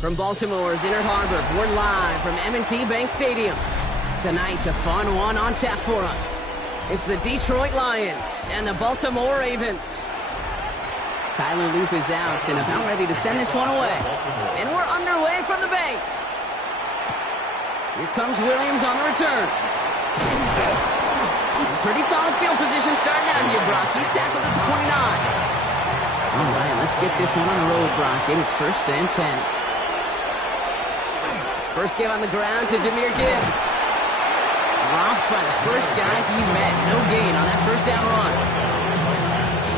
From Baltimore's Inner Harbor, we're live from M&T Bank Stadium. Tonight, a fun one on tap for us. It's the Detroit Lions and the Baltimore Ravens. Tyler Loop is out and about ready to send this one away. And we're underway from the bank. Here comes Williams on the return. Pretty solid field position starting out here, Brock. He's tackled at the 29. All right, let's get this one on the road, Brock. It is 1st and 10. First give on the ground to Jahmyr Gibbs. Dropped by the first guy he met. No gain on that first down run.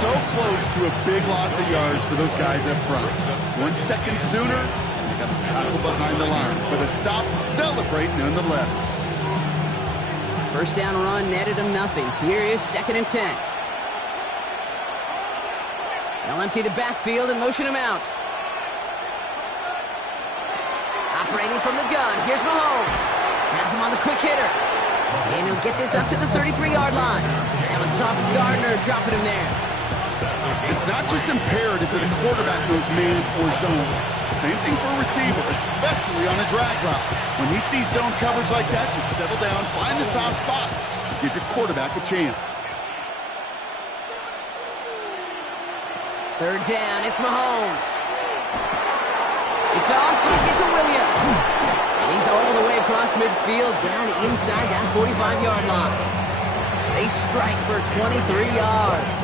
So close to a big loss of yards for those guys up front. 1 second sooner, and they got a tackle behind the line. But a stop to celebrate nonetheless. First down run netted him nothing. Here is 2nd and 10. They'll empty the backfield and motion him out. Operating from the gun, here's Mahomes. Has him on the quick hitter. And he'll get this up to the 33-yard line. That was Sauce Gardner dropping him there. It's not just imperative that the quarterback knows man or zone. Same thing for a receiver, especially on a drag route. When he sees zone coverage like that, just settle down, find the soft spot, and give your quarterback a chance. 3rd down, it's Mahomes. It's on to get to Williams. And he's all the way across midfield, down inside that 45-yard line. They strike for 23 yards.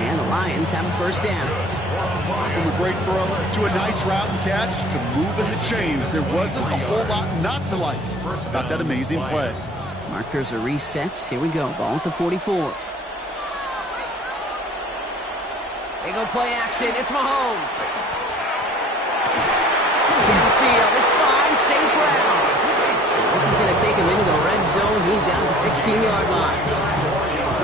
And the Lions have a first down. From a great throw to a nice route and catch to moving the chains. There wasn't a whole lot not to like about that amazing play. Markers are reset. Here we go. Ball at the 44. They go play action. It's Mahomes. Downfield is fine. St. Brown. This is going to take him into the red zone. He's down at the 16-yard line.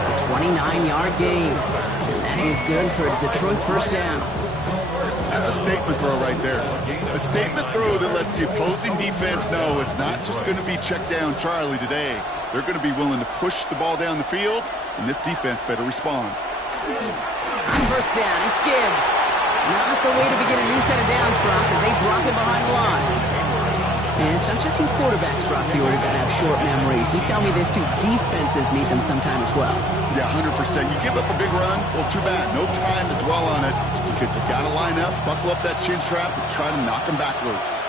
It's a 29-yard gain. And that is good for a Detroit first down. That's a statement throw right there. A statement throw that lets the opposing defense know it's not just going to be check down Charlie today. They're going to be willing to push the ball down the field, and this defense better respond. On first down, it's Gibbs. Not the way to begin a new set of downs, Brock, as they drop it behind the line. And it's not just in quarterbacks, Brock, you already got to have short memories. You tell me this too, defenses need them sometime as well. Yeah, 100%. You give up a big run, well, too bad. No time to dwell on it because you got to line up, buckle up that chin strap, and try to knock them backwards.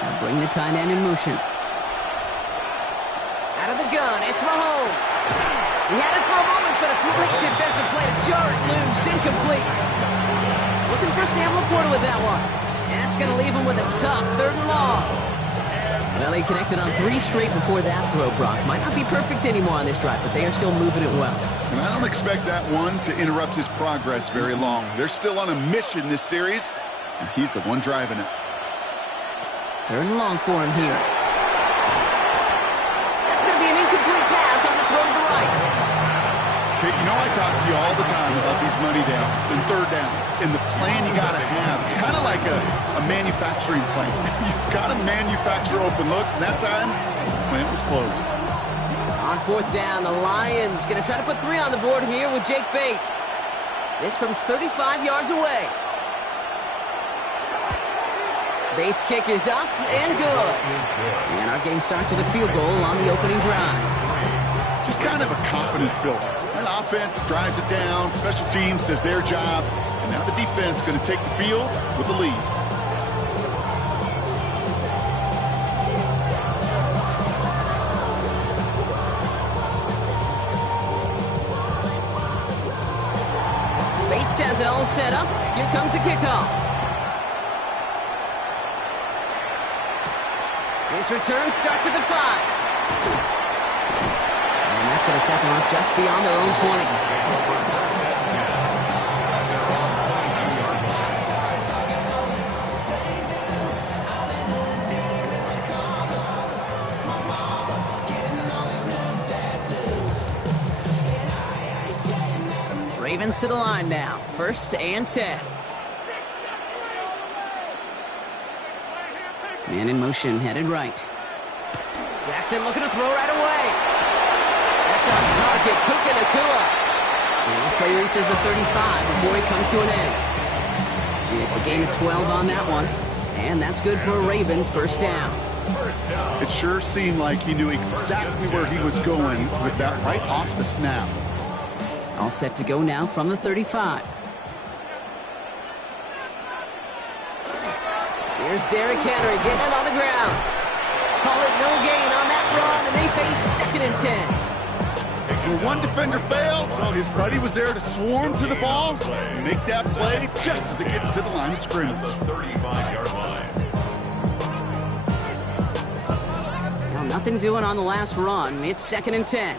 Now bring the tight end in motion. Out of the gun, it's Mahomes. He had it for a moment, but a great defensive play to jar it loose. Incomplete. Looking for Sam Laporta with that one. And that's going to leave him with a tough 3rd and long. Well, he connected on 3 straight before that throw, Brock. Might not be perfect anymore on this drive, but they are still moving it well. And I don't expect that one to interrupt his progress very long. They're still on a mission this series, and he's the one driving it. 3rd and long for him here. That's going to be an incomplete pass on the throw to the right. Okay, you know I talk to you all the time about these money downs and 3rd downs and the plan you got to have. It's kind of like a manufacturing plant. You've got to manufacture open looks, and that time, the plant was closed. On 4th down, the Lions going to try to put 3 on the board here with Jake Bates. This from 35 yards away. Bates' kick is up and good. And our game starts with a field goal on the opening drive. Just kind of a confidence builder. That offense drives it down, special teams does their job, and now the defense is going to take the field with the lead. Bates has it all set up. Here comes the kickoff. His return starts at the 5. And that's going to set them up just beyond their own 20. Ravens to the line now. 1st and 10. Man in motion, headed right. Jackson looking to throw right away. That's on target. Puka Nacua. And this play reaches the 35 before he comes to an end. It's a gain of 12 on that one. And that's good for a Ravens first down. It sure seemed like he knew exactly where he was going with that right off the snap. All set to go now from the 35. Here's Derrick Henry getting it on the ground. Call it no gain on that run, and they face 2nd and 10. Where one defender failed, well, his buddy was there to swarm to the ball and make that play just as it gets to the line of scrimmage. Now, nothing doing on the last run. It's 2nd and 10.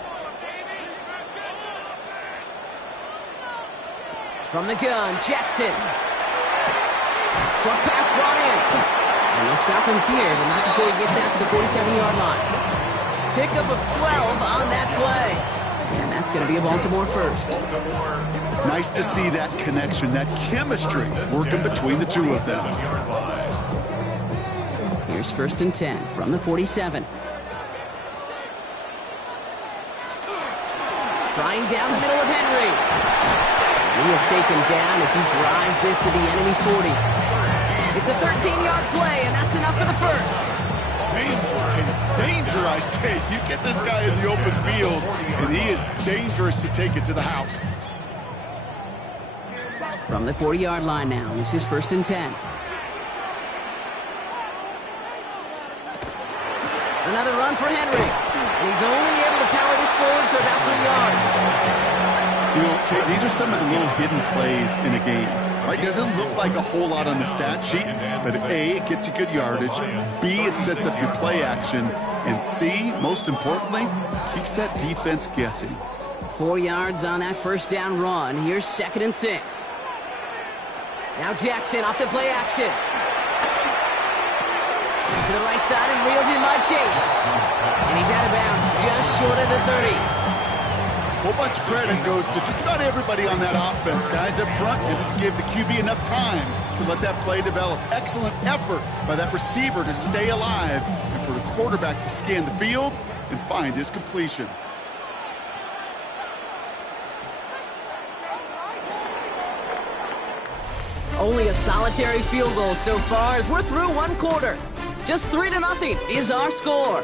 From the gun, Jackson. Short pass brought in. And they'll stop him here, but not before he gets out to the 47-yard line. Pickup of 12 on that play. And that's going to be a Baltimore first. Nice to see that connection, that chemistry working between the two of them. Here's 1st and 10 from the 47. Trying down the middle with Henry. He is taken down as he drives this to the enemy 40. It's a 13-yard play, and that's enough for the first. Danger, I say. You get this guy in the open field, and he is dangerous to take it to the house. From the 40-yard line now, this is 1st and 10. Another run for Henry. And he's only able to power this forward for about 3 yards. You know, Kate, these are some of the little hidden plays in a game. Right? Doesn't look like a whole lot on the stat sheet, but A, it gets you good yardage, B, it sets up your play action, and C, most importantly, keeps that defense guessing. 4 yards on that first down run. Here's 2nd and 6. Now Jackson off the play action. To the right side and reeled in by Chase. And he's out of bounds just short of the 30. A whole bunch of credit goes to just about everybody on that offense. Guys up front, and give the QB enough time to let that play develop. Excellent effort by that receiver to stay alive and for the quarterback to scan the field and find his completion. Only a solitary field goal so far as we're through 1 quarter. Just 3-0 is our score.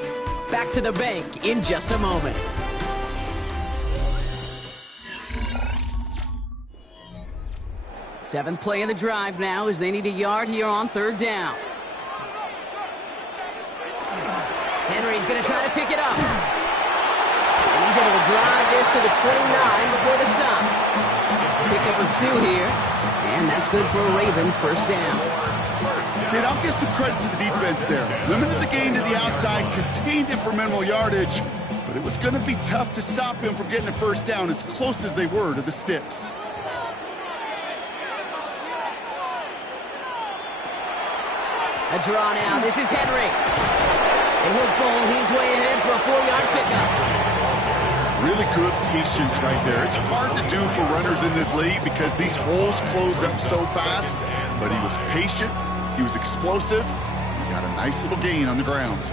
Back to the bank in just a moment. Seventh play of the drive now as they need a yard here on 3rd down. Henry's going to try to pick it up. And he's able to drive this to the 29 before the stop. Pickup of 2 here. And that's good for a Ravens first down. Kid, I'll give some credit to the defense there. Limited the gain to the outside, contained him for minimal yardage, but it was going to be tough to stop him from getting a first down as close as they were to the sticks. A draw now. This is Henry. And he'll bowl his way ahead for a 4-yard pickup. Really good patience right there. It's hard to do for runners in this league because these holes close up so fast, but he was patient, he was explosive, he got a nice little gain on the ground.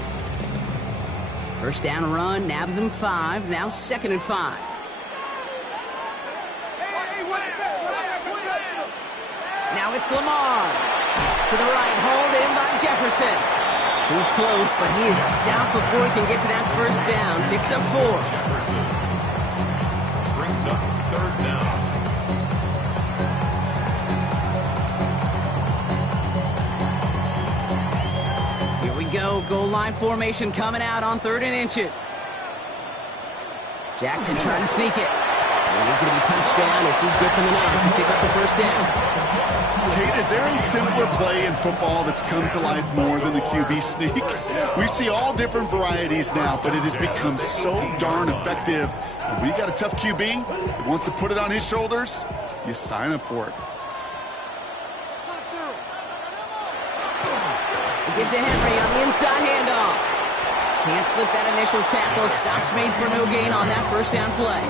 First down run, nabs him 5, now 2nd and 5. Now it's Lamar. To the right, hauled in by Jefferson. He's close, but he is stopped before he can get to that first down. Picks up 4. Jefferson brings up 3rd down. Here we go. Goal line formation coming out on 3rd and inches. Jackson trying to sneak it. And he's going to be touched down as he gets him enough to pick up the first down. Kate, is there a simpler play in football that's come to life more than the QB sneak? We see all different varieties now, but it has become so darn effective. When we got a tough QB that wants to put it on his shoulders, you sign up for it. Get to Henry on the inside handoff. Can't slip that initial tackle. Stops made for no gain on that first down play.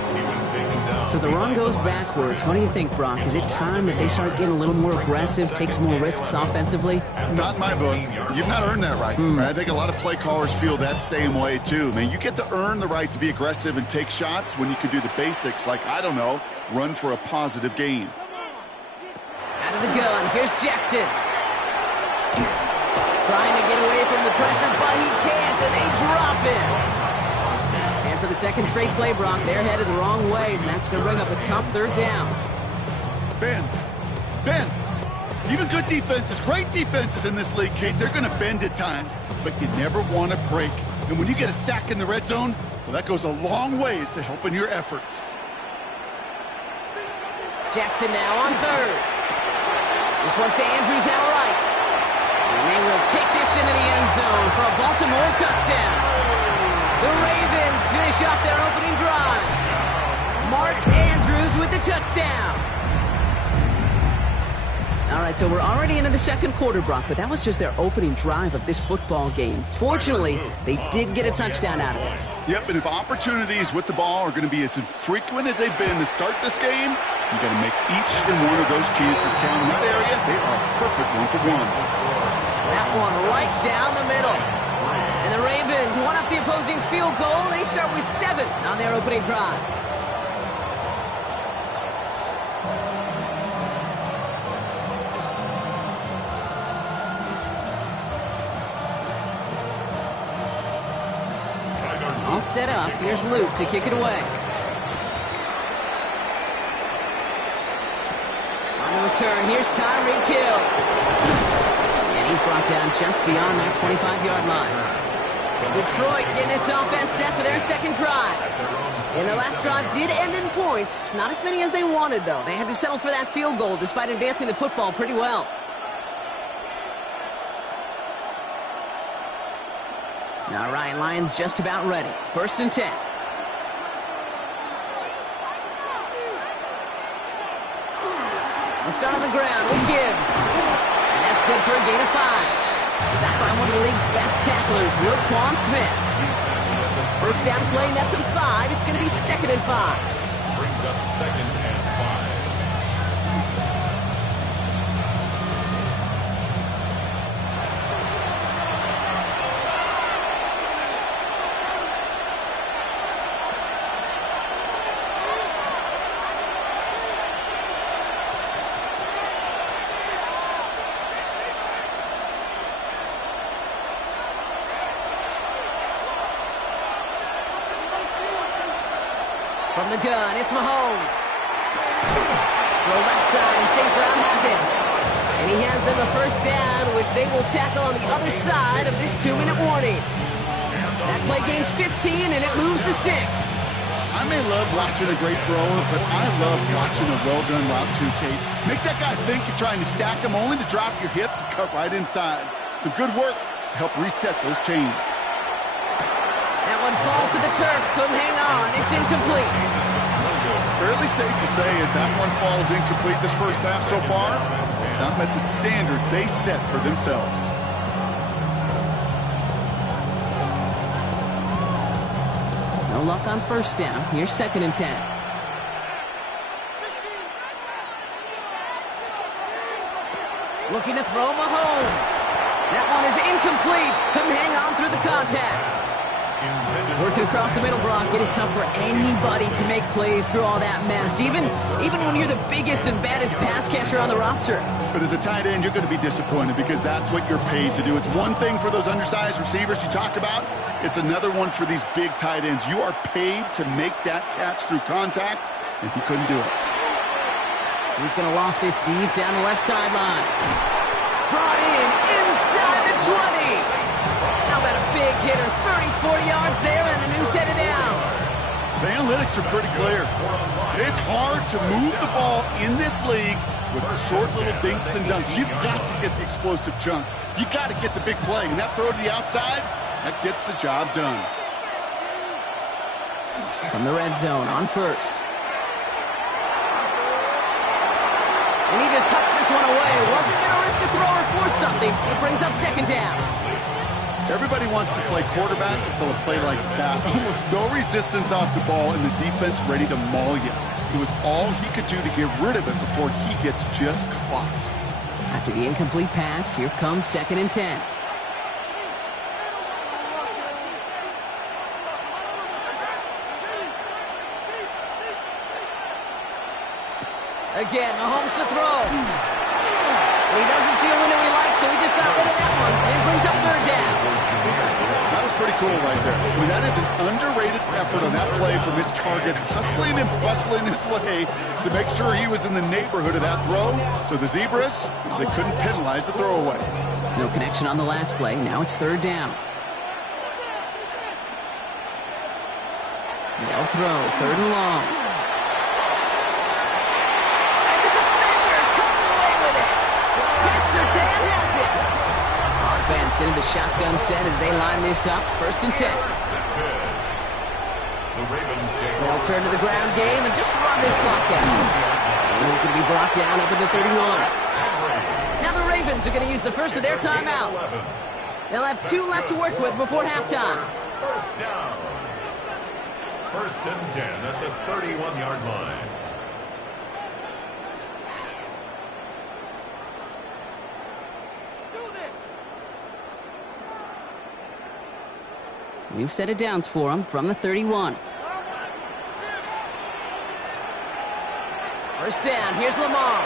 So the run goes backwards. What do you think, Brock? Is it time that they start getting a little more aggressive, take some more risks offensively? Not in my book. You've not earned that right. I think a lot of play callers feel that same way, too. Man, you get to earn the right to be aggressive and take shots when you can do the basics, like, I don't know, run for a positive gain. Out of the the gun, here's Jackson. Trying to get away from the pressure, but he can't, and they drop him. And for the second straight play, Brock, they're headed the wrong way, and that's going to bring up a tough third down. Bend. Even good defenses, great defenses in this league, Kate, they're going to bend at times, but you never want to break. And when you get a sack in the red zone, well, that goes a long ways to helping your efforts. Jackson now on third. This one's to Andrews out right. And they will take this into the end zone for a Baltimore touchdown. The Ravens finish off their opening drive. Mark Andrews with the touchdown. All right, so we're already into the second quarter, Brock, but that was just their opening drive of this football game. Fortunately, they did get a touchdown out of it. Yep, and if opportunities with the ball are going to be as infrequent as they've been to start this game, you got to make each and one of those chances count. In that area, they are a perfect one-for-one. That one right down the middle. And the Ravens won up the opposing field goal. They start with 7 on their opening drive. All set up. Here's Luke to kick it away. On the return, here's Tyreek Hill. And he's brought down just beyond that 25-yard line. Detroit getting its offense set for their second drive. And their last drive did end in points. Not as many as they wanted, though. They had to settle for that field goal despite advancing the football pretty well. All right, Lions just about ready. 1st and 10. They'll start on the ground with Gibbs. And that's good for a gain of 5. Stopped by one of the league's best tacklers, Roquan Smith. First down play, nets him 5. It's going to be 2nd and 5. Brings up 2nd and 5. From the gun, it's Mahomes. Throw left side, and St. Brown has it. And he has them a first down, which they will tackle on the other side of this 2-minute warning. That play gains 15, and it moves the sticks. I may love watching a great thrower, but I love watching a well-done route too, Kate. Make that guy think you're trying to stack him, only to drop your hips and cut right inside. Some good work to help reset those chains. That one falls to the turf. Couldn't hang on. It's incomplete. Fairly safe to say as that one falls incomplete this first half so far, it's not met the standard they set for themselves. No luck on first down. Here's 2nd and 10. Looking to throw Mahomes. That one is incomplete. Couldn't hang on through the contact. Working across the middle, Brock, it is tough for anybody to make plays through all that mess, even when you're the biggest and baddest pass catcher on the roster. But as a tight end, you're going to be disappointed because that's what you're paid to do. It's one thing for those undersized receivers you talk about. It's another one for these big tight ends. You are paid to make that catch through contact, and he couldn't do it. He's going to loft this deep down the left sideline. Brought in inside the 20. How about a big hitter, 30, 40 yards there, and the new set of downs. The analytics are pretty clear. It's hard to move the ball in this league with short little dinks and dunks. You've got to get the explosive chunk. You got to get the big play, and that throw to the outside, that gets the job done. From the red zone on first. And he just hucks this one away. Wasn't going to risk a throw or force something. It brings up 2nd down. Everybody wants to play quarterback until a play like that. Almost no resistance off the ball and the defense ready to maul you. It was all he could do to get rid of it before he gets just clocked. After the incomplete pass, here comes 2nd and 10. Again, Mahomes to throw. He doesn't see a window he likes, so he just got rid of that one. And brings up third down. That was pretty cool right there. I mean, that is an underrated effort on that play from his target, hustling and bustling his way to make sure he was in the neighborhood of that throw. So the Zebras, they couldn't penalize the throwaway. No connection on the last play. Now it's third down. They'll throw, third and long. And the defender comes away with it. Pat Surtain has it. Offense into the shotgun set as they line this up. First and 10. They'll turn to the ground game and just run this clock out. And he's going to be brought down up at the 31. Now the Ravens are going to use the first of their timeouts. They'll have 2 left to work with before halftime. First down. First and 10 at the 31-yard line. New set of downs for him from the 31. First down, here's Lamar.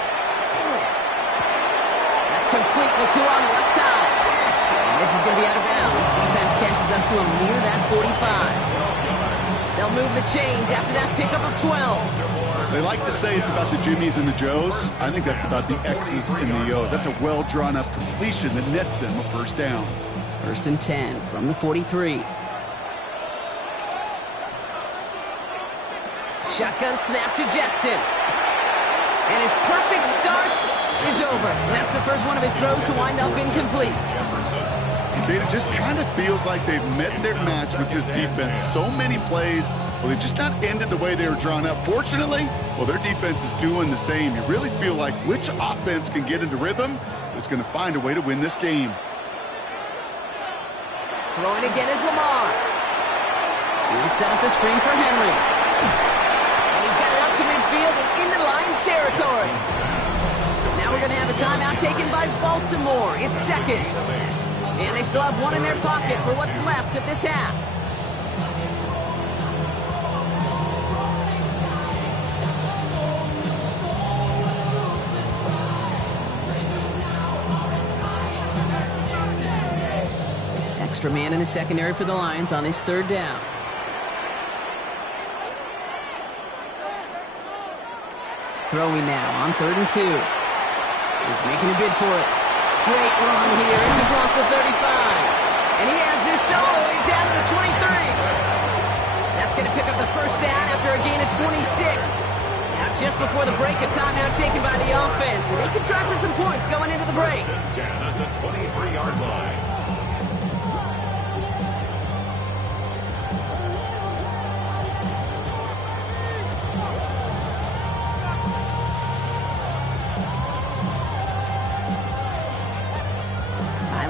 That's complete. Naku on the left side. And this is going to be out of bounds. Defense catches up to him near that 45. They'll move the chains after that pickup of 12. They like to say it's about the Jimmies and the Joes. I think that's about the X's and the O's. That's a well-drawn-up completion that nets them a first down. First and 10 from the 43. Shotgun snap to Jackson. And his perfect start is over. And that's the first one of his throws to wind up incomplete. It just kind of feels like they've met their match with this defense. So many plays, well, they've just not ended the way they were drawn up. Fortunately, well, their defense is doing the same. You really feel like which offense can get into rhythm is going to find a way to win this game. Throwing again is Lamar. He'll set up the screen for Henry. And he's got it up to midfield and into Lions territory. Now we're going to have a timeout taken by Baltimore. It's second. And they still have one in their pocket for what's left of this half. Extra man in the secondary for the Lions on this third down. Throwing now on 3rd and 2. He's making a bid for it. Great run here. It's across the 35. And he has this all the way down to the 23. That's going to pick up the first down after a gain of 26. Now just before the break, a timeout taken by the offense. And they can try for some points going into the break. 10 at the 23-yard line.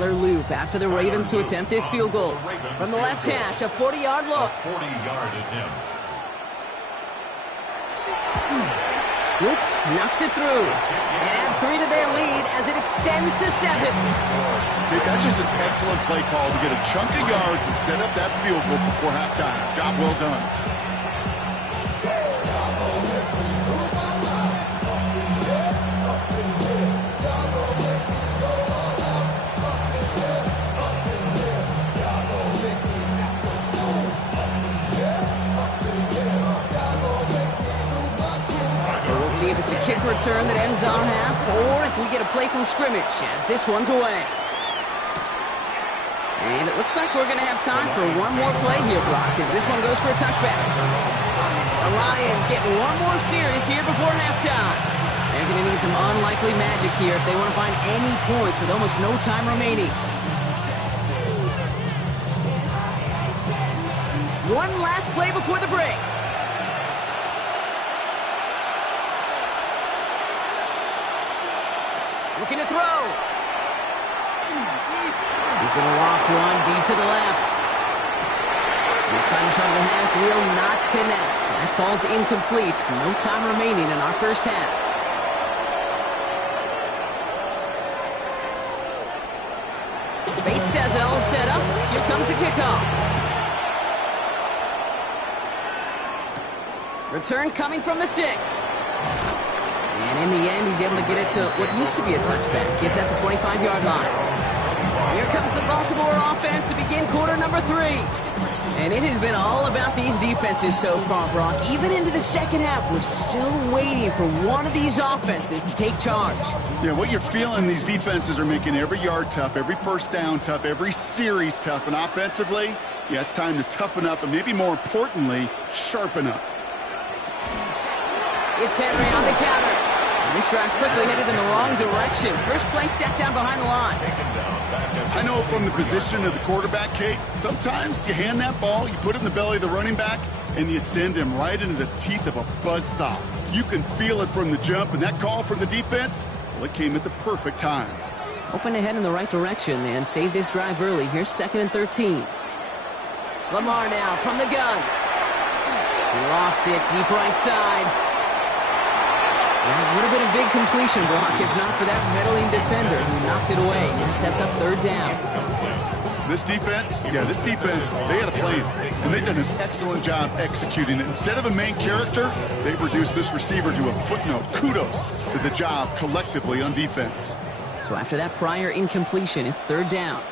Loop after the Ravens to attempt this field goal. From the left hash, a 40-yard look. 40-yard attempt. Loop knocks it through. And add 3 to their lead as it extends to 7. That's just an excellent play call to get a chunk of yards and set up that field goal before halftime. Job well done. See if it's a kick return that ends our half, or if we get a play from scrimmage as this one's away. And it looks like we're going to have time for one more play here, Brock, as this one goes for a touchback. The Lions getting one more series here before halftime. They're going to need some unlikely magic here if they want to find any points with almost no time remaining. One last play before the break. Looking to throw. He's going to loft one deep to the left. This final shot of the half will not connect. That falls incomplete. No time remaining in our first half. Bates has it all set up. Here comes the kickoff. Return coming from the 6. And in the end, he's able to get it to what used to be a touchback. Gets at the 25-yard line. Here comes the Baltimore offense to begin quarter number 3. And it has been all about these defenses so far, Brock. Even into the second half, we're still waiting for one of these offenses to take charge. Yeah, what you're feeling, these defenses are making every yard tough, every first down tough, every series tough. And offensively, yeah, it's time to toughen up and maybe more importantly, sharpen up. It's Henry on the counter. And this drive's quickly headed in the wrong direction. First play set down behind the line. I know from the position of the quarterback, Kate, sometimes you hand that ball, you put it in the belly of the running back, and you send him right into the teeth of a buzzsaw. You can feel it from the jump, and that call from the defense, well, it came at the perfect time. Open to head in the right direction and save this drive early. Here's 2nd and 13. Lamar now from the gun. He lofts it deep right side. That would have been a big completion, Brock, if not for that meddling defender who knocked it away. And it sets up 3rd down. This defense, they had a plan, and they've done an excellent job executing it. Instead of a main character, they've reduced this receiver to a footnote. Kudos to the job collectively on defense. So after that prior incompletion, it's 3rd down.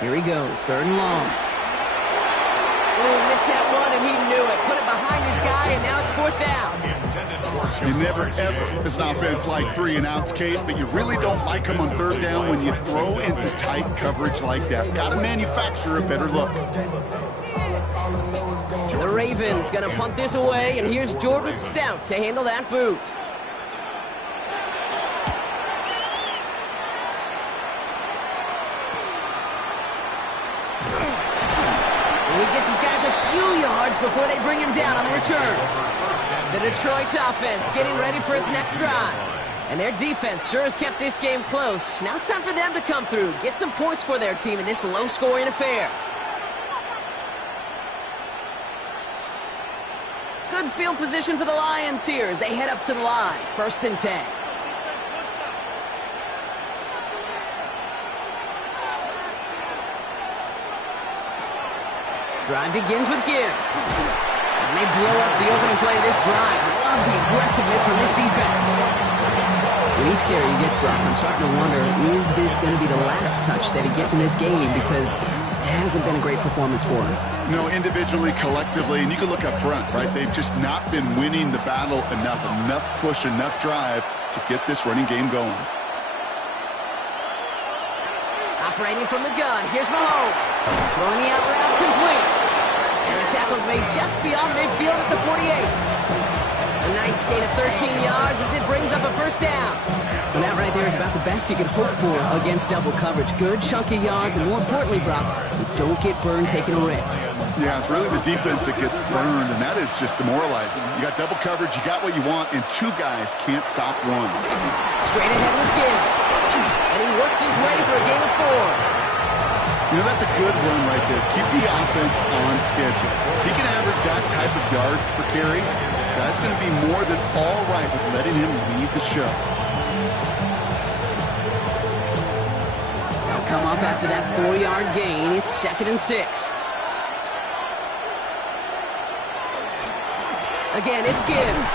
Here he goes, 3rd and long. Oh, missed that one, and he knew it. Put it behind his guy, and now it's 4th down. You never, ever, as an offense, like 3 and outs, Kate, but you really don't like them on 3rd down when you throw into tight coverage like that. Got to manufacture a better look. The Ravens going to punt this away, and here's Jordan Stout to handle that boot. He gets his guys a few yards before they bring him down on the return. The Detroit offense getting ready for its next drive. And their defense sure has kept this game close. Now it's time for them to come through, get some points for their team in this low-scoring affair. Good field position for the Lions here as they head up to the line. 1st and 10. Drive begins with Gibbs. And they blow up the opening play of this drive. Love the aggressiveness from this defense. With each carry he gets, Brock, I'm starting to wonder, is this going to be the last touch that he gets in this game? Because it hasn't been a great performance for him. No, individually, collectively, and you can look up front, right? They've just not been winning the battle enough push, enough drive to get this running game going. Operating from the gun, here's Mahomes. Throwing the out route complete. And the tackle's made just beyond midfield at the 48. A nice gain of 13 yards as it brings up a 1st down. And that right there is about the best you can hope for against double coverage. Good chunky yards, and more importantly, Brock, you don't get burned taking a risk. Yeah, it's really the defense that gets burned, and that is just demoralizing. You got double coverage, you got what you want, and 2 guys can't stop one. Straight ahead with Gibbs. And he works his way for a gain of 4. You know, that's a good run right there. Keep the offense on schedule. If he can average that type of yards per carry, this guy's going to be more than all right with letting him lead the show. They'll come up after that 4-yard gain. It's 2nd and 6. Again, it's Gibbs.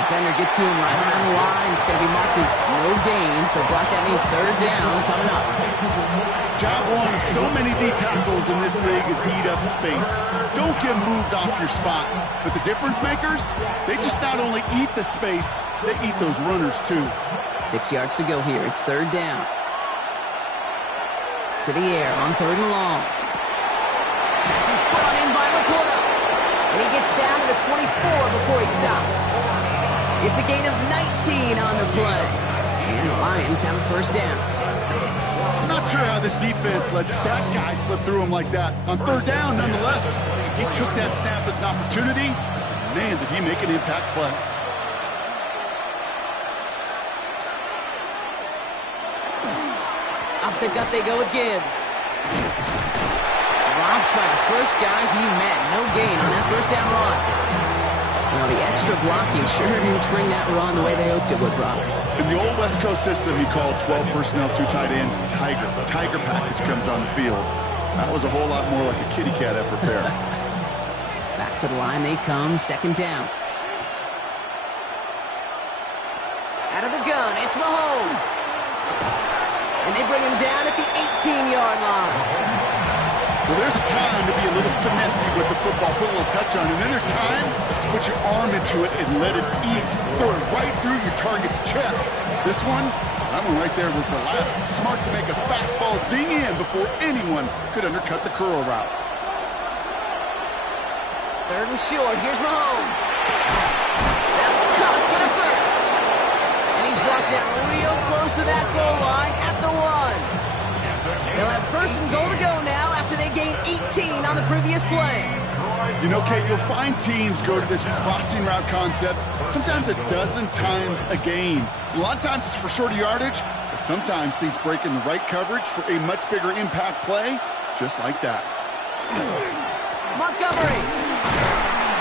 Defender gets to him right around the line. It's going to be marked as no gain, so Brock, that means 3rd down coming up. Job one, so many D tackles in this league is eat up space. Don't get moved off your spot. But the difference makers, they just not only eat the space, they eat those runners too. 6 yards to go here. It's 3rd down. To the air on 3rd and long. Pass is brought in by Laporta. And he gets down to the 24 before he stopped. It's a gain of 19 on the play. And the Lions have a 1st down. I'm not sure how this defense let that guy slip through him like that. On 3rd down, nonetheless, he took that snap as an opportunity. Man, did he make an impact play. Off the gut they go with Gibbs. Dropped by the first guy he met. No gain on that 1st down run. Well, the extra blocking sure didn't spring that run the way they hoped it would, Brock. In the old West Coast system, he called 12 personnel, 2 tight ends, Tiger. The Tiger package comes on the field. That was a whole lot more like a kitty cat effort there. Back to the line they come, 2nd down. It's Mahomes. And they bring him down at the 18-yard line. Well, there's a time to be a little finessey with the football, put a little touch on it. And then there's time to put your arm into it and let it eat. Throw it right through your target's chest. This one, that one right there was the latter. Smart to make a fastball zing in before anyone could undercut the curl route. 3rd and short. Here's Mahomes. That's caught for the first. And he's brought down real close to that goal line at the 1. They'll have 1st and goal to go now after they gained 18 on the previous play. You know, Kate, you'll find teams go to this crossing route concept sometimes a dozen times a game. A lot of times it's for shorter yardage, but sometimes teams break in the right coverage for a much bigger impact play, just like that. Montgomery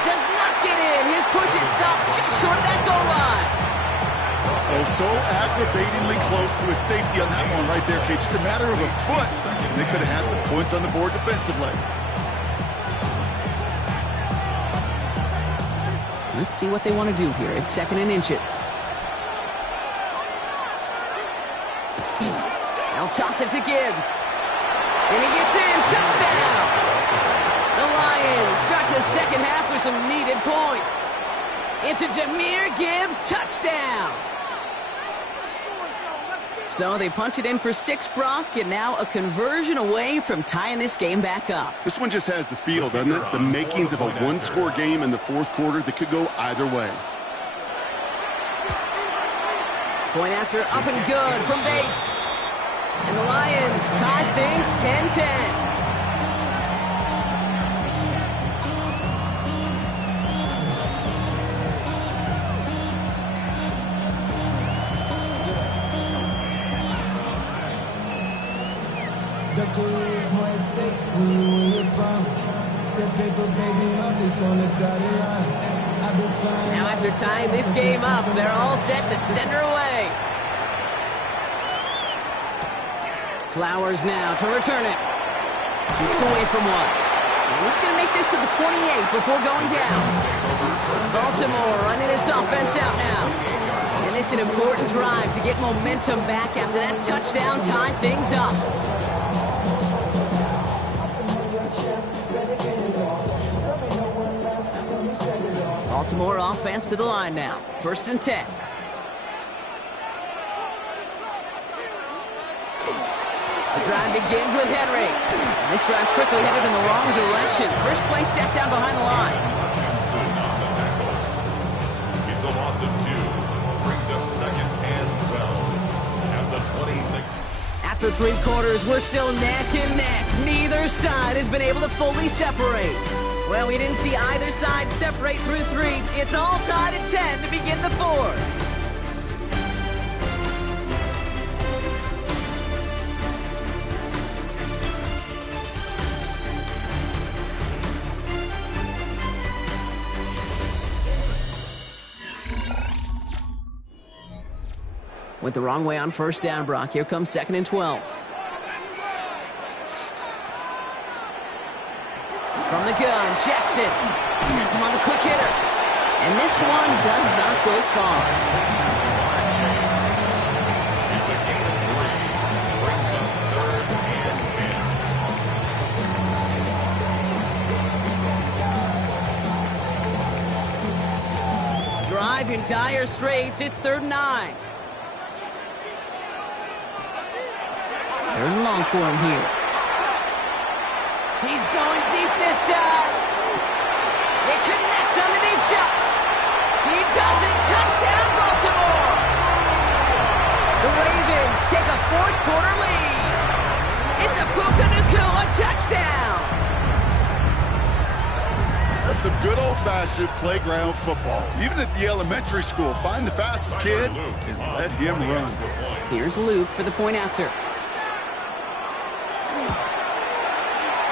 does not get in. His push is stopped just short of that goal line. Oh, so aggravatingly close to a safety on that one right there, Kate. Just a matter of a foot. And they could have had some points on the board defensively. Let's see what they want to do here. It's 2nd and inches. They'll toss it to Gibbs. And he gets in. Touchdown! The Lions start the second half with some needed points. It's a Jahmyr Gibbs touchdown. So they punch it in for 6, Brock, and now a conversion away from tying this game back up. This one just has the feel, doesn't it? The makings of a one-score game in the 4th quarter that could go either way. Point after up and good from Bates. And the Lions tie things 10-10. The career is my estate when you win your prime. That paper, baby, my face on the dotted line. I've been flying. Now after tying this game up, they're all set to send her away. Flowers now to return it. Keeps away from one. And he's going to make this to the 28 before going down. Baltimore running its offense out now. And this is an important drive to get momentum back after that touchdown tied things up. Baltimore offense to the line now. 1st and 10. The drive begins with Henry. This drive's quickly headed in the wrong direction. First play set down behind the line. It's a loss of 2. Brings up 2nd and 12 at the 26. After 3 quarters, we're still neck and neck. Neither side has been able to fully separate. Well, we didn't see either side separate through 3. It's all tied at 10 to begin the 4th. Went the wrong way on 1st down, Brock. Here comes 2nd and 12. From the gun, Jackson. Has him on the quick hitter. And this one does not go far. It's a gain of 3. Brings up 3rd and 10. Drive in dire straits. It's 3rd and 9. 3rd and long for him here. He's going deep this time. They connect on the deep shot. He does it. Touchdown, Baltimore. The Ravens take a 4th quarter lead. It's a Puka Nacua touchdown. That's some good old-fashioned playground football. Even at the elementary school, find the fastest kid and let him run. Here's Luke for the point after.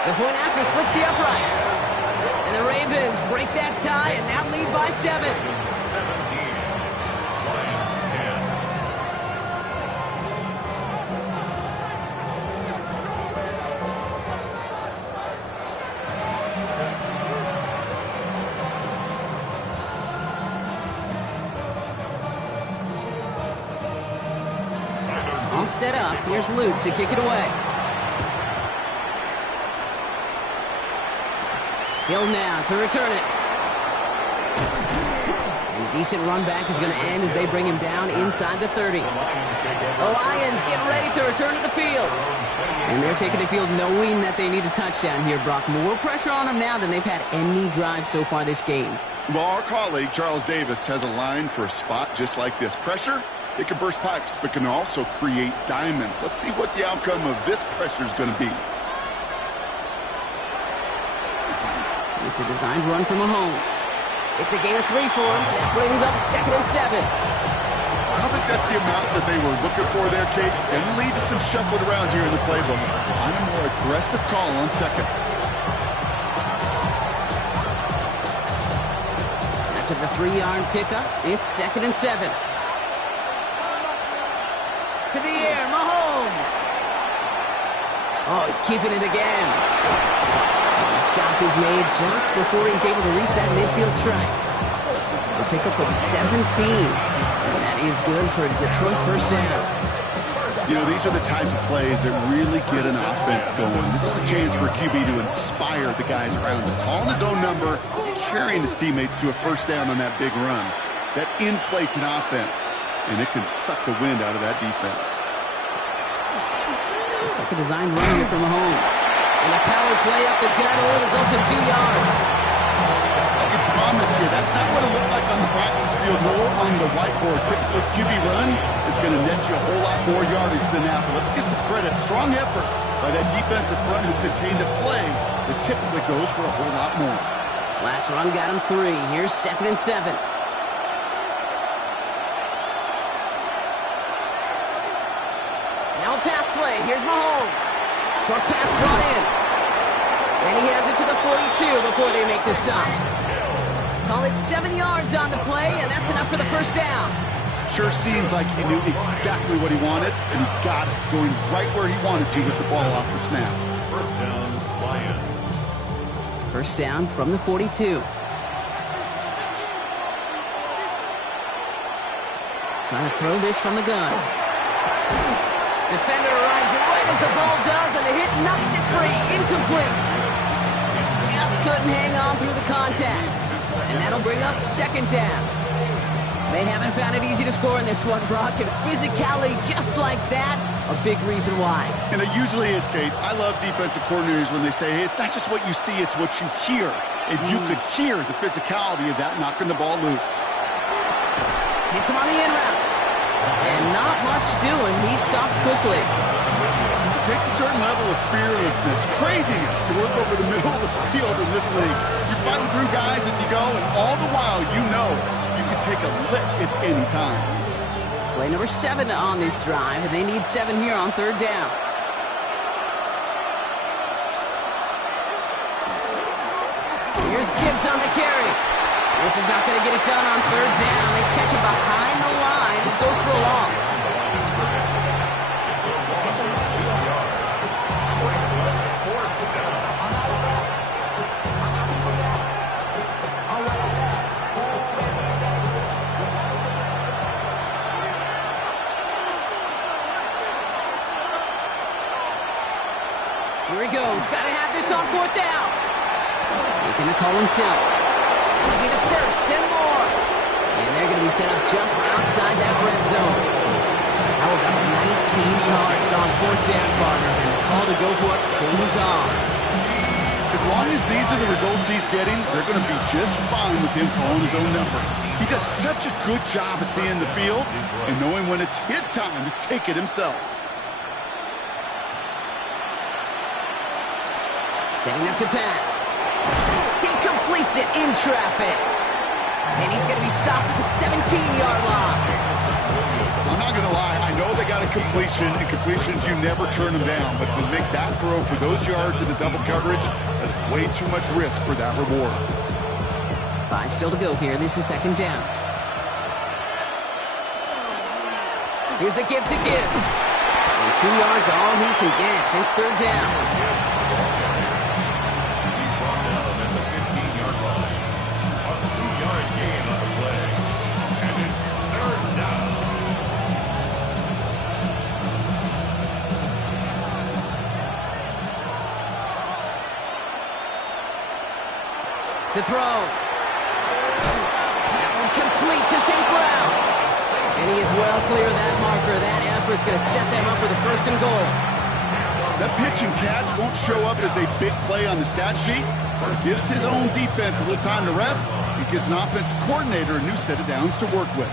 The point after splits the uprights. And the Ravens break that tie and now lead by 7. 17. Lions 10. set up. Here's Luke to kick it away. Hill now to return it. And a decent run back is going to end as they bring him down inside the 30. The Lions getting ready to return to the field. And they're taking the field knowing that they need a touchdown here, Brock. More pressure on them now than they've had any drive so far this game. Well, our colleague, Charles Davis, has a line for a spot just like this. Pressure, it can burst pipes, but can also create diamonds. Let's see what the outcome of this pressure is going to be. It's a designed run from Mahomes. It's a gain of 3 for him. That brings up 2nd and 7. I don't think that's the amount that they were looking for there, Kate. And lead to some shuffling around here in the playbook. On a more aggressive call on 2nd. After the 3-yard pickup, it's 2nd and 7. To the air, Mahomes. Oh, he's keeping it again. The stop is made just before he's able to reach that midfield strike. A pickup of 17. And that is good for a Detroit first down. You know, these are the type of plays that really get an offense going. This is a chance for a QB to inspire the guys around him. Calling his own number, carrying his teammates to a first down on that big run. That inflates an offense, and it can suck the wind out of that defense. It's like a designed run here from Mahomes. And a power play up the gut only results in 2 yards. I can promise you, that's not what it looked like on the practice field nor on the whiteboard. Typically, QB run is going to net you a whole lot more yardage than that. But let's give some credit. Strong effort by that defensive front who contained a play that typically goes for a whole lot more. Last run got him 3. Here's 2nd and 7. Now a pass play. Here's Mahomes. Short pass brought in. And he has it to the 42 before they make the stop. Call it 7 yards on the play, and that's enough for the first down. Sure seems like he knew exactly what he wanted, and he got it, going right where he wanted to with the ball off the snap. First down, Lions. First down from the 42. Trying to throw this from the gun. Defender arrives right as the ball does, and the hit knocks it free. Incomplete. Just couldn't hang on through the contact. And that'll bring up 2nd down. They haven't found it easy to score in this one, Brock, and physicality just like that, a big reason why. And it usually is, Kate. I love defensive coordinators when they say, hey, it's not just what you see, it's what you hear. And you could hear the physicality of that knocking the ball loose. Hits him on the in route. And not much doing. He stopped quickly. It takes a certain level of fearlessness, craziness to work over the middle of the field in this league. You're fighting through guys as you go, and all the while you know you can take a lick at any time. Play number 7 on this drive, and they need 7 here on 3rd down. Here's Gibbs on the carry. This is not going to get it done on 3rd down. They catch him behind the line. This goes for a loss. Here he goes. Got to have this on 4th down. Making the call himself. It'll be the first and more. And they're going to be set up just outside that red zone. How about 19 yards on 4th down, partner? And the call to go for it goes on. As long as these are the results he's getting, they're going to be just fine with him calling his own number. He does such a good job of seeing the field and knowing when it's his time to take it himself. Setting up to pass. He completes it in traffic. And he's going to be stopped at the 17-yard line. I'm not going to lie. I know they got a completion, and completions, you never turn them down. But to make that throw for those yards in the double coverage, that's way too much risk for that reward. 5 still to go here. This is 2nd down. Here's a give to Gibbs. And 2 yards all he can get. It's 3rd down. To throw. That one complete to St. Brown. And he is well clear of that marker. That effort's going to set them up with a 1st and goal. That pitch and catch won't show up as a big play on the stat sheet. It gives his own defense a little time to rest. It gives an offensive coordinator a new set of downs to work with.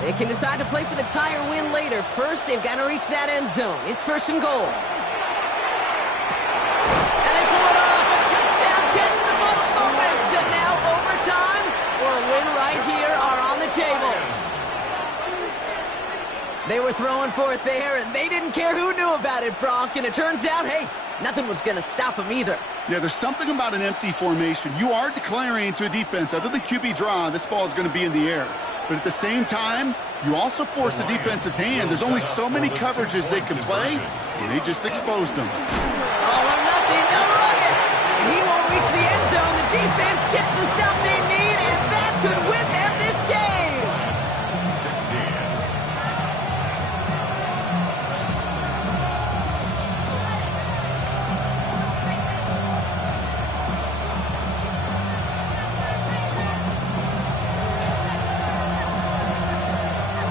They can decide to play for the tie or win later. First, they've got to reach that end zone. It's 1st and goal. And they pull it off. A touchdown catch in the final moments. And now overtime or a win right here are on the table. They were throwing for it there, and they didn't care who knew about it, Brock. And it turns out, hey, nothing was going to stop them either. Yeah, there's something about an empty formation. You are declaring to a defense, other than QB draw, this ball is going to be in the air. But at the same time, you also force the defense's hand. There's only so many coverages they can play, and they just exposed them. All or nothing, they'll run it. And he won't reach the end zone. The defense gets the stuff they need, and that could win them this game. 16.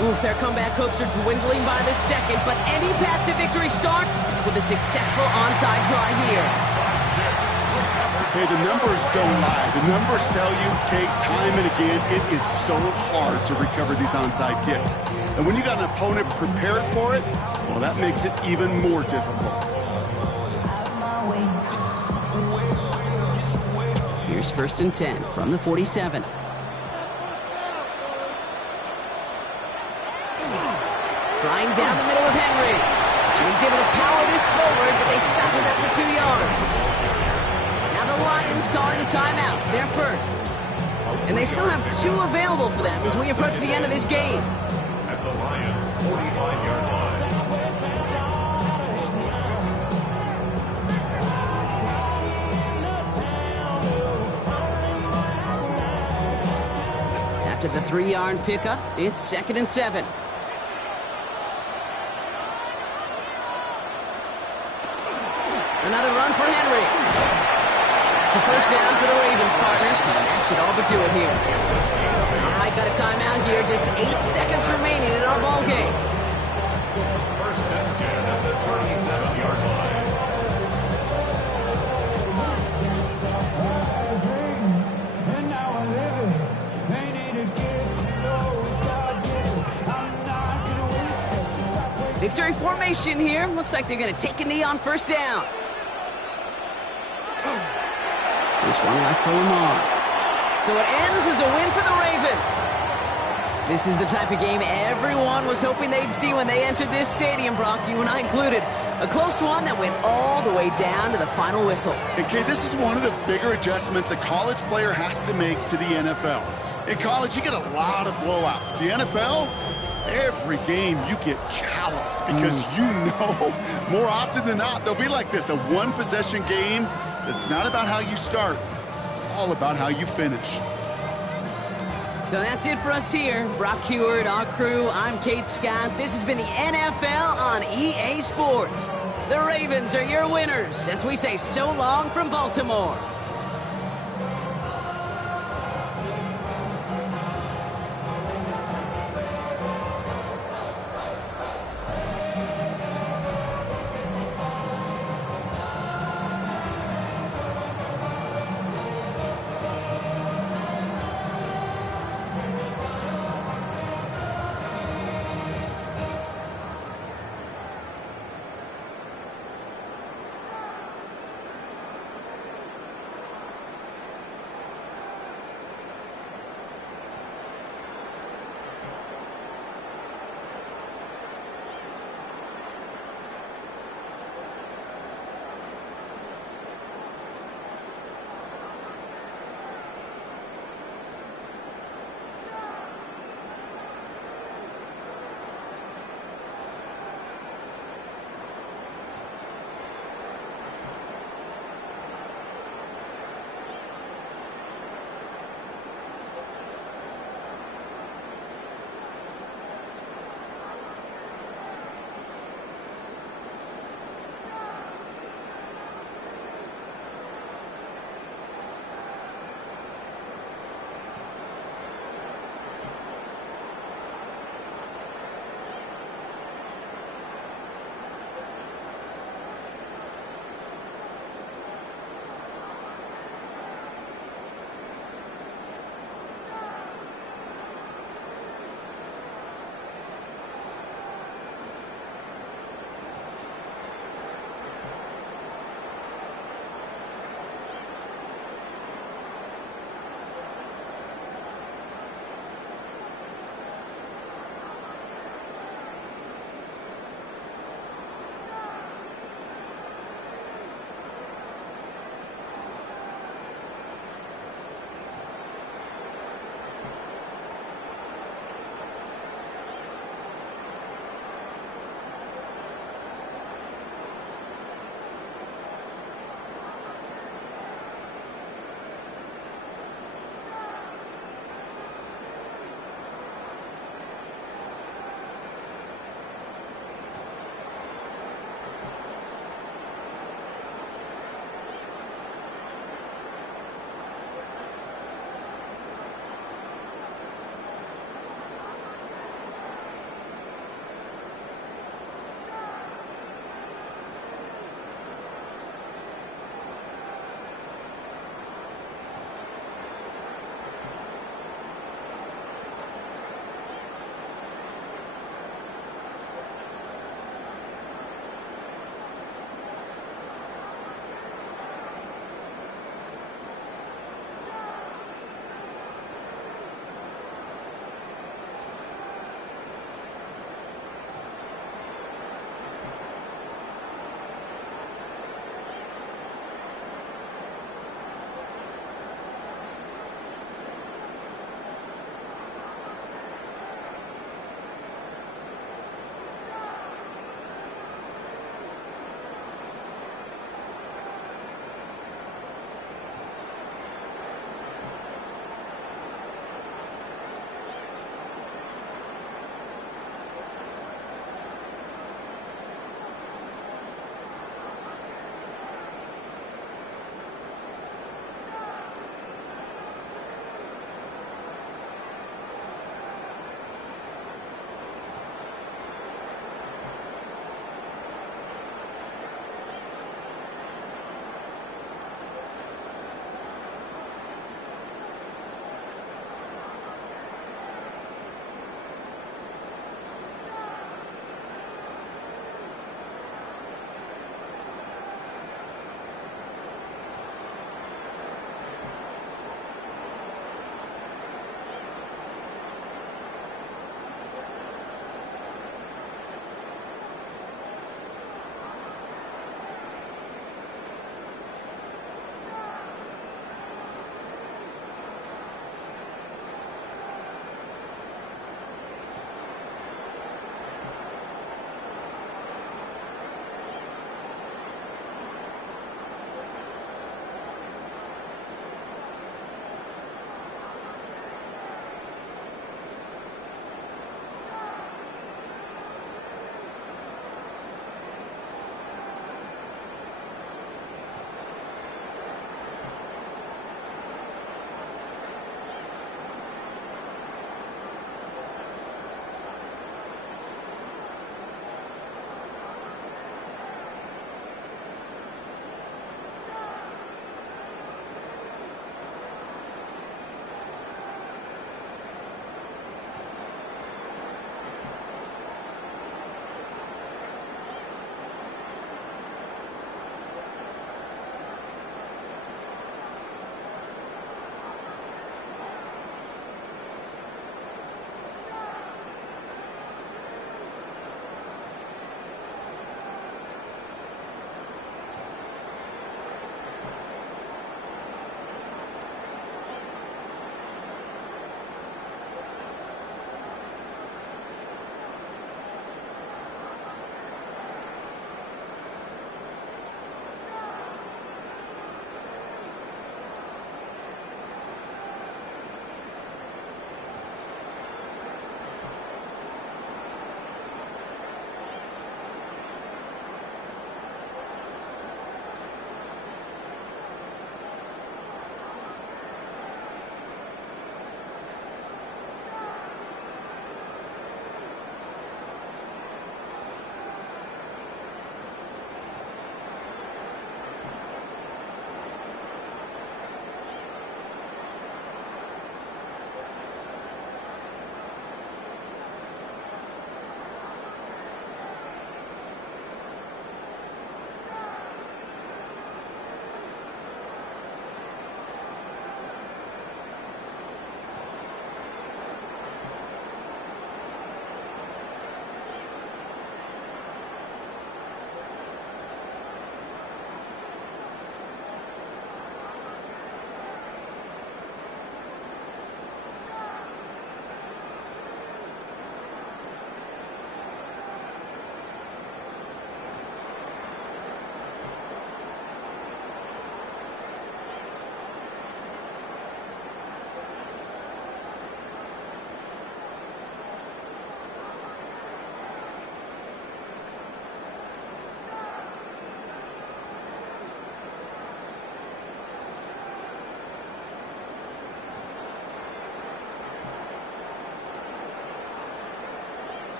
Oof, their comeback hopes are dwindling by the second, but any path to victory starts with a successful onside try here. Hey, the numbers don't lie. The numbers tell you, Kate, time and again, it is so hard to recover these onside kicks. And when you got an opponent prepared for it, well, that makes it even more difficult. Here's 1st and 10 from the 47. Flying down the middle of Henry. And he's able to power this forward, but they stop him after 2 yards. Now the Lions calling a timeout. They're first. And they still have 2 available for them as we approach the end of this game. At the Lions' 45-yard line. After the 3-yard pickup, it's 2nd and 7. Another run for Henry. That's a 1st down for the Ravens, partner. That should all but do it here. All right, got a timeout here. Just 8 seconds remaining in our ball game. 1st and 10 at the 37-yard line. And now I live it. They need a gift to know it's God-given. I'm not gonna waste it. Stop wasting. Victory formation here. Looks like they're going to take a knee on 1st down. This one left for Lamar. So it ends as a win for the Ravens. This is the type of game everyone was hoping they'd see when they entered this stadium, Brock, you and I included. A close one that went all the way down to the final whistle. Okay, this is one of the bigger adjustments a college player has to make to the NFL. In college, you get a lot of blowouts. The NFL, every game you get calloused because you know more often than not they'll be like this, a one-possession game. It's not about how you start. It's all about how you finish. So that's it for us here. Brock Huard, our crew, I'm Kate Scott. This has been the NFL on EA Sports. The Ravens are your winners as we say so long from Baltimore.